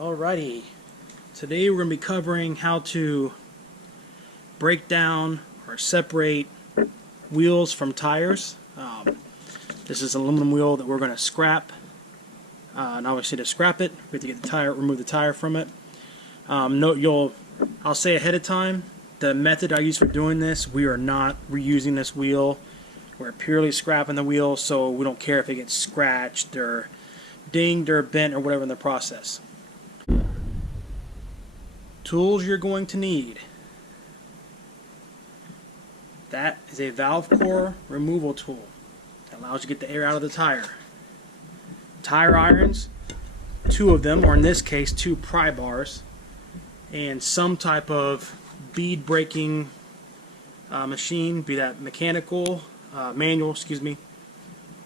Alrighty, today we're going to be covering how to break down or separate wheels from tires. This is an aluminum wheel that we're going to scrap, and obviously to scrap it we have to get the tire, remove the tire from it. I'll say ahead of time, the method I use for doing this, we are not reusing this wheel. We're purely scrapping the wheel, so we don't care if it gets scratched or dinged or bent or whatever in the process. Tools you're going to need. That is a valve core removal tool that allows you to get the air out of the tire. Tire irons, 2 of them, or in this case 2 pry bars, and some type of bead breaking machine, be that mechanical, manual,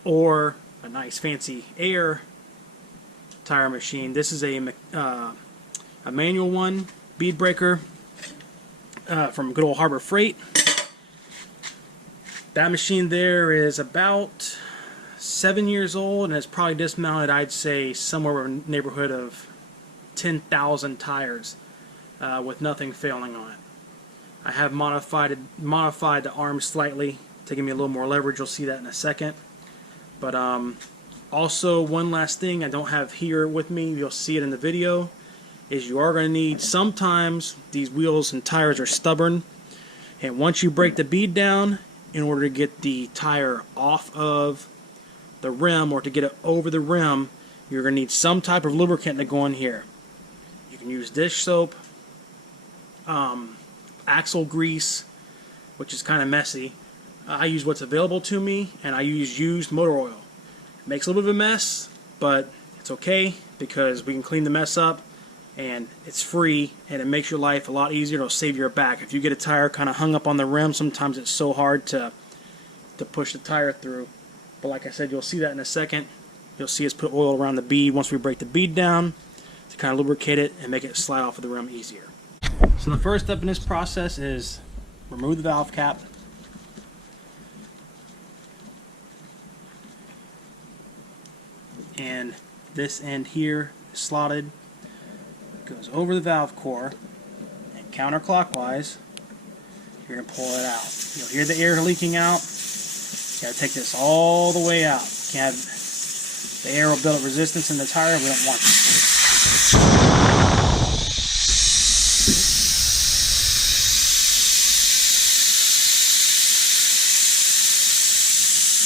or a nice fancy air tire machine. This is a manual one, bead breaker, from good old Harbor Freight. That machine there is about 7 years old and has probably dismounted, I'd say, somewhere in the neighborhood of 10,000 tires with nothing failing on it. I have modified the arm slightly to give me a little more leverage. You'll see that in a second. But also, one last thing I don't have here with me, you'll see it in the video, is you are going to need, sometimes these wheels and tires are stubborn, and once you break the bead down, in order to get the tire off of the rim or to get it over the rim, you're going to need some type of lubricant to go in here. You can use dish soap, axle grease, which is kind of messy. I use what's available to me, and I use used motor oil. It makes a little bit of a mess, but it's okay because we can clean the mess up, and it's free, and it makes your life a lot easier. It'll save your back. If you get a tire kind of hung up on the rim, sometimes it's so hard to push the tire through. But like I said, you'll see that in a second. You'll see us put oil around the bead once we break the bead down to kind of lubricate it and make it slide off of the rim easier. So the first step in this process is remove the valve cap. And this end here is slotted. Goes over the valve core, and counterclockwise you're going to pull it out. You'll hear the air leaking out. You got to take this all the way out. You can't have, the air will build up resistance in the tire. We don't want it.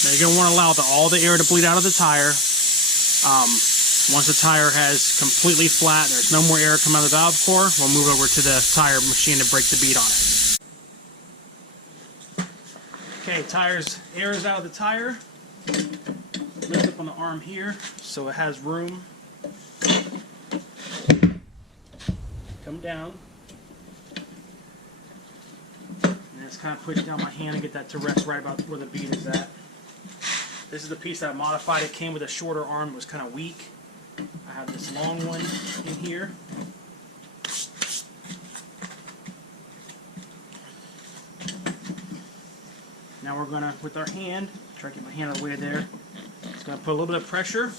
Now you're going to want to allow all the air to bleed out of the tire. Once the tire has completely flat, there's no more air coming out of the valve core, we'll move over to the tire machine to break the bead on it. Okay, air is out of the tire. Lift up on the arm here so it has room. Come down. And just kind of push down my hand and get that to rest right about where the bead is at. This is the piece that I modified. It came with a shorter arm, it was kind of weak. I have this long one in here. Now we're going to, with our hand, try to get my hand out of the way there, it's going to put a little bit of pressure.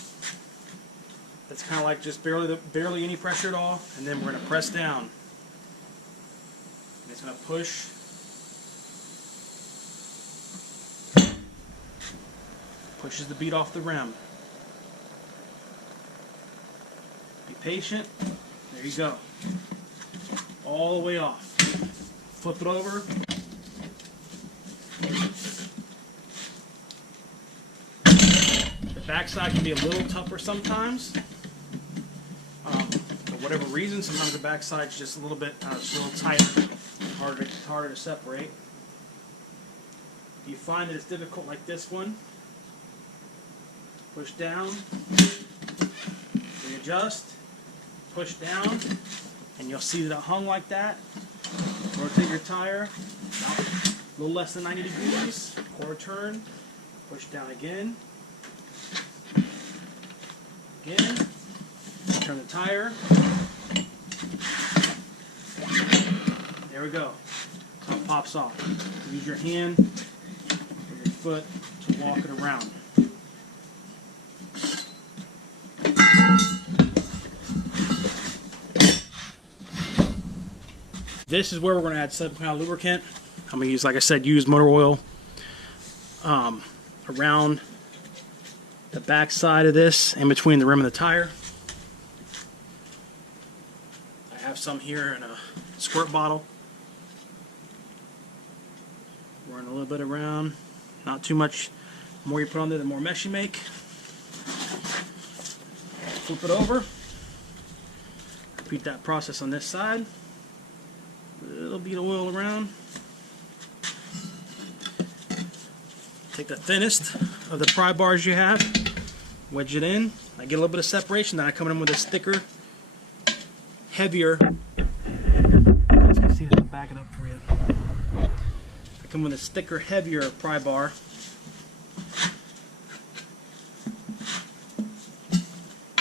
That's kind of like just barely any pressure at all. And then we're going to press down. And it's going to push. Pushes the bead off the rim. Be patient. There you go. All the way off. Flip it over. The backside can be a little tougher sometimes. For whatever reason, sometimes the backside's just a little bit, it's a little tighter. It's harder to separate. If you find that it's difficult like this one, push down, readjust, push down, and you'll see that it hung like that. Rotate your tire, about a little less than 90 degrees, quarter turn, push down again, turn the tire, there we go, so it pops off. Use your hand or your foot to walk it around. This is where we're going to add some kind of lubricant. I'm going to use, like I said, used motor oil around the back side of this, in between the rim and the tire. I have some here in a squirt bottle. Run a little bit around. Not too much. The more you put on there, the more mesh you make. Flip it over. Repeat that process on this side. A little bit of oil around. Take the thinnest of the pry bars you have, wedge it in. I get a little bit of separation, then I come in with a thicker, heavier. Let's see if I can back it up for you. I come with a thicker, heavier pry bar.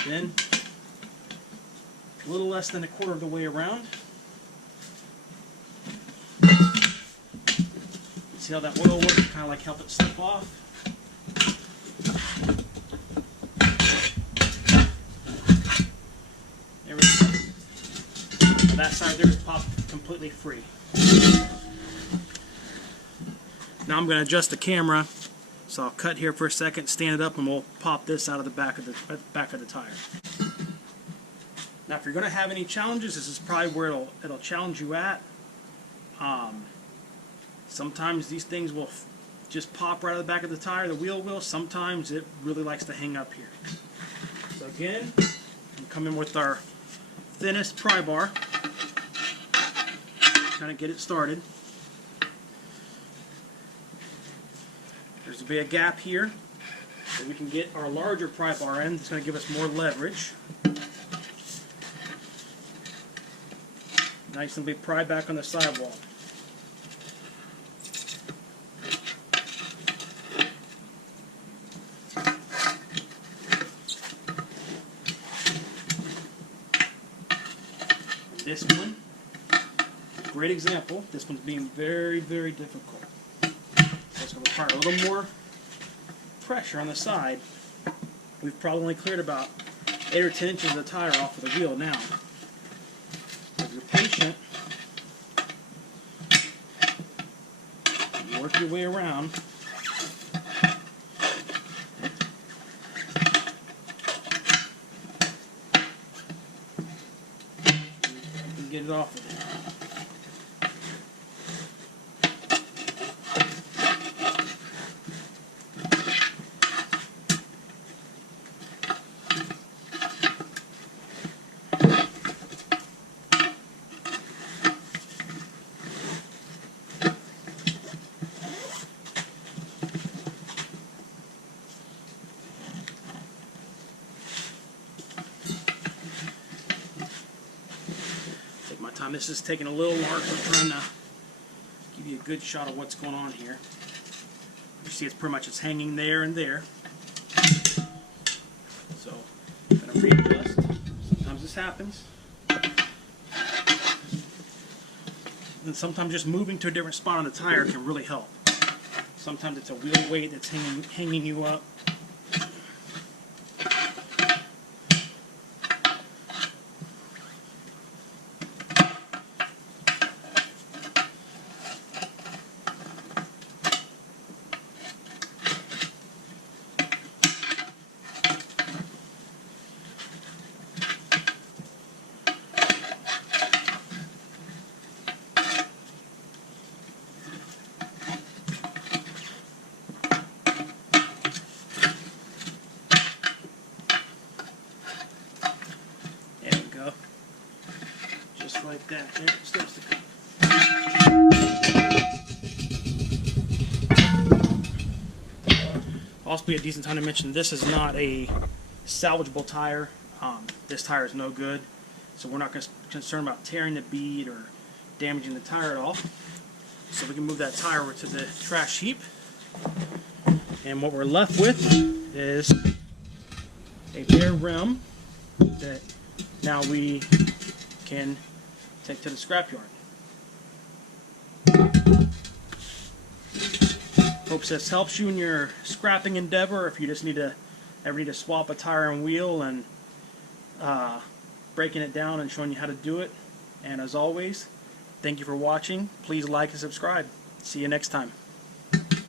Then a little less than a quarter of the way around. See how that oil works? Kind of like help it slip off. There we go. That side there is popped completely free. Now I'm going to adjust the camera, so I'll cut here for a second, stand it up, and we'll pop this out of the back of the tire. Now, if you're going to have any challenges, this is probably where it'll challenge you at. Sometimes these things will just pop right out of the back of the tire, the wheel will. Sometimes it really likes to hang up here. So again, we come in with our thinnest pry bar, kind of get it started. There's going to be a gap here, so we can get our larger pry bar in. It's going to give us more leverage. Nice and be pry back on the sidewall. This one, great example. This one's being very, very difficult. So it's going to require a little more pressure on the side. We've probably only cleared about 8 or 10 inches of the tire off of the wheel now. If you're patient, you work your way around. Get it off of there. This is taking a little longer, so I'm trying to give you a good shot of what's going on here. You see it's hanging there and there. So I'm going to readjust. Sometimes this happens. And sometimes just moving to a different spot on the tire can really help. Sometimes it's a wheel weight that's hanging you up. Like that. There it starts to come. Also, be a decent time to mention this is not a salvageable tire. This tire is no good, so we're not concerned about tearing the bead or damaging the tire at all. So we can move that tire over to the trash heap, and what we're left with is a bare rim that now we can take to the scrapyard. Hope this helps you in your scrapping endeavor. If you just ever need to swap a tire and wheel, and breaking it down and showing you how to do it. And as always, Thank you for watching. Please like and subscribe. See you next time.